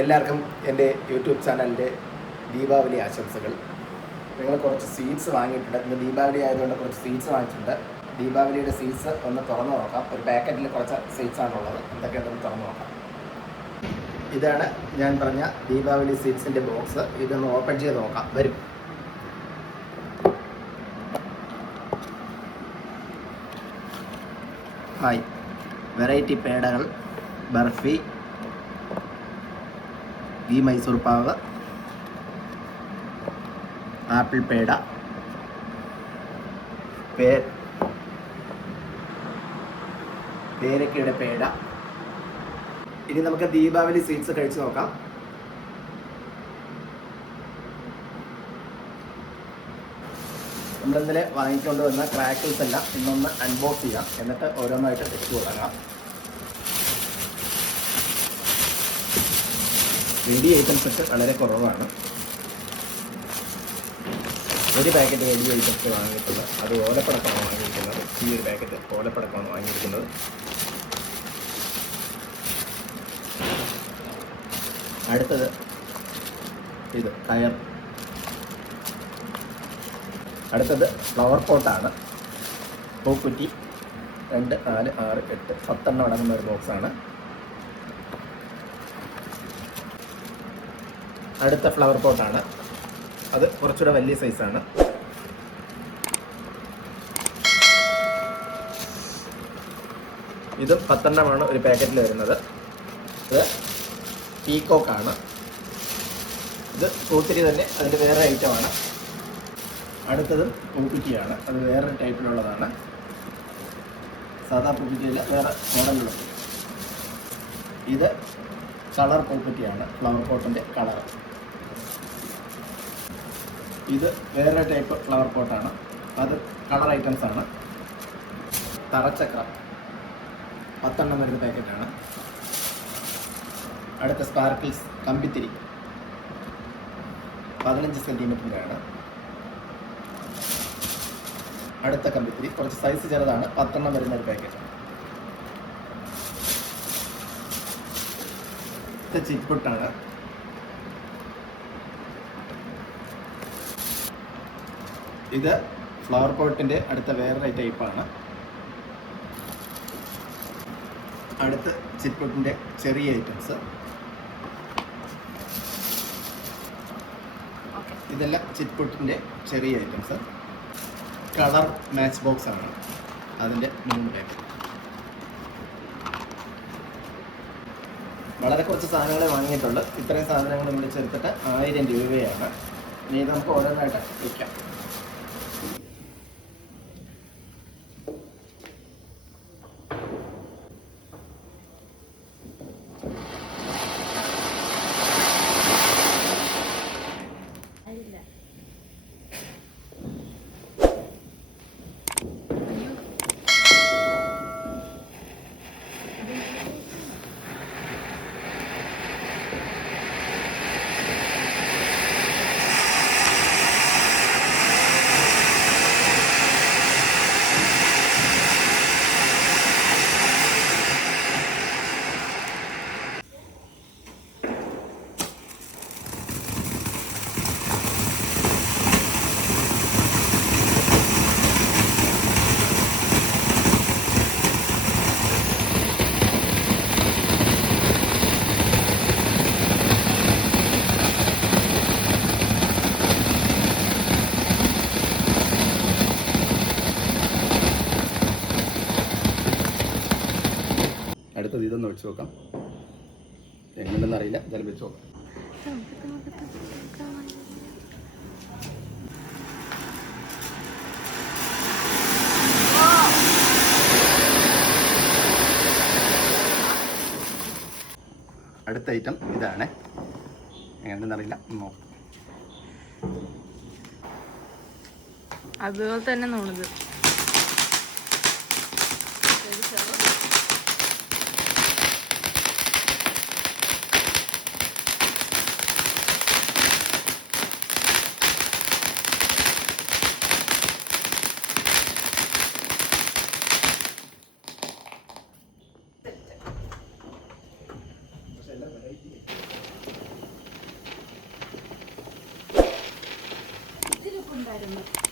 എല്ലാവർക്കും എൻ്റെ യൂട്യൂബ് ചാനലിൻ്റെ ദീപാവലി ആശംസകൾ. നിങ്ങൾ കുറച്ച് സ്വീറ്റ്സ് വാങ്ങിയിട്ടുണ്ട്. ഇന്ന് ദീപാവലി ആയതുകൊണ്ട് കുറച്ച് സ്വീറ്റ്സ് വാങ്ങിച്ചിട്ടുണ്ട്. ദീപാവലിയുടെ സ്വീറ്റ്സ് ഒന്ന് തുറന്ന് നോക്കാം. ഒരു പാക്കറ്റിൽ കുറച്ച് സ്വീറ്റ്സാണുള്ളത്. എന്തൊക്കെയുണ്ടെന്ന് തുറന്ന് നോക്കാം. ഇതാണ് ഞാൻ പറഞ്ഞ ദീപാവലി സ്വീറ്റ്സിൻ്റെ ബോക്സ്. ഇതൊന്ന് ഓപ്പൺ ചെയ്ത് നോക്കാം. വരും. ഹായ്, വെറൈറ്റി പേടകൾ, ബർഫി, ഗീ മൈസൂർ പാവ്, ആപ്പിൾ പേട, പേരക്കയുടെ പേട. ഇനി നമുക്ക് ദീപാവലി സ്വീറ്റ്സ് കഴിച്ചു നോക്കാം. നമ്മൾ ഇന്നലെ വാങ്ങിക്കൊണ്ട് വന്ന ക്രാക്കിൾസ് എല്ലാം ഇന്നൊന്ന് അൺബോക്സ് ചെയ്യാം. എന്നിട്ട് ഓരോന്നായിട്ട് വെച്ച് തുടങ്ങാം. റെഡി ഐറ്റംസ് ഒക്കെ വളരെ കുറവാണ്. ഒരു പാക്കറ്റ് റെഡി ഐറ്റംസ് വാങ്ങിയിട്ടുള്ളത്, അത് ഓലപ്പടക്കമാണ് വാങ്ങിയിരിക്കുന്നത്. ഈ ഒരു പാക്കറ്റ് ഓലപ്പടക്കമാണ് വാങ്ങിയിരിക്കുന്നത്. അടുത്തത് ഇത് കയർ. അടുത്തത് ഫ്ലവർ പോട്ടാണ്. പൂക്കുറ്റി 2, 4, 6, 8, 10 അടങ്ങുന്ന ഒരു ബോക്സാണ്. അടുത്ത ഫ്ലവർ പോട്ടാണ്. അത് കുറച്ചുകൂടെ വലിയ സൈസാണ്. ഇതും 10 ഒരു പാക്കറ്റിൽ വരുന്നത്. ഇത് പീക്കോക്കാണ്. ഇത് പൂത്തിരി തന്നെ, അതിൻ്റെ വേറെ ഐറ്റമാണ്. അടുത്തതും പൂക്കുറ്റിയാണ്. അത് വേറൊരു ടൈപ്പിലുള്ളതാണ്. സാധാ പൂക്കുറ്റിയല്ല, വേറെ മോഡലുണ്ട്. ഇത് കളർ പൂക്കുറ്റിയാണ്, ഫ്ലവർ പോട്ടിൻ്റെ കളർ. ഇത് വേറെ ടൈപ്പ് ഫ്ലവർ പോട്ടാണ്. അത് കളർ ഐറ്റംസാണ്. തറച്ചക്രം 10 വരുന്ന പാക്കറ്റാണ്. അടുത്ത സ്പാർക്കിൾസ് കമ്പിത്തിരി 15 സെൻറ്റിമീറ്ററിൻ്റെയാണ്. അടുത്ത കമ്പിത്തിരി കുറച്ച് സൈസ് ചെറുതാണ്, 10 വരുന്ന ഒരു പാക്കറ്റ്. ഇത് ചിപ്പുട്ടാണ്. ഇത് ഫ്ലവർ പോട്ടിൻ്റെ അടുത്ത വേറൊരു ടൈപ്പാണ്. അടുത്ത് ചിപ്പുട്ടിൻ്റെ ചെറിയ ഐറ്റംസ്. ഇതെല്ലാം ചിപ്പുട്ടിൻ്റെ ചെറിയ ഐറ്റംസ്. കളർ മാച്ച് ബോക്സ് ആണ്. അതിൻ്റെ 3 പാക്കറ്റ്. വളരെ കുറച്ച് സാധനങ്ങളെ വാങ്ങിയിട്ടുള്ളൂ. ഇത്രയും സാധനങ്ങൾ നമ്മൾ ചേർത്തിട്ട് 1000 രൂപയാണ്. ഇനി ഇത് നമുക്ക് ഓരോന്നായിട്ട് വയ്ക്കാം. അടുത്തത് ഇതൊന്ന് വെച്ച് നോക്കാം. എങ്ങനെയെന്ന് അറിയില്ല, എന്തായാലും വെച്ച് നോക്കാം. അടുത്ത ഐറ്റം ഇതാണ്. എങ്ങനെയെന്ന് അറിയില്ല, നോക്കാം. അതുപോലെ തന്നെ നോണത്. വരുന്നു.